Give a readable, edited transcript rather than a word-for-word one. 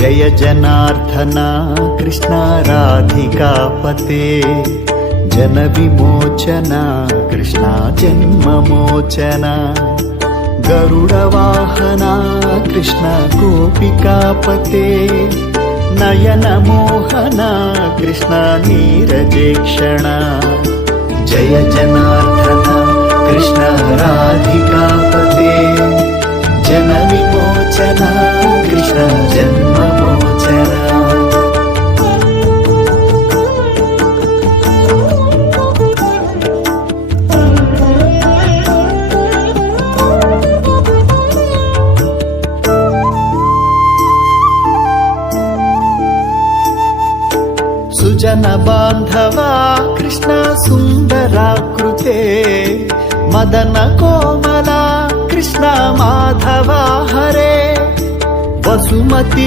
जय जनार्दन कृष्ण राधिकापते जन विमोचन कृष्ण जन्ममोचन गरुडवाहन कृष्ण गोपिकापते नयन मोहन कृष्ण नीरजेक्षण जय जनार्दन कृष्ण राधिकापते जन विमोचन कृष्ण जन्ममोचन। सुजन बांधवा कृष्ण सुंदराकृते मदन कोमला कृष्ण माधवा हरे वसुमती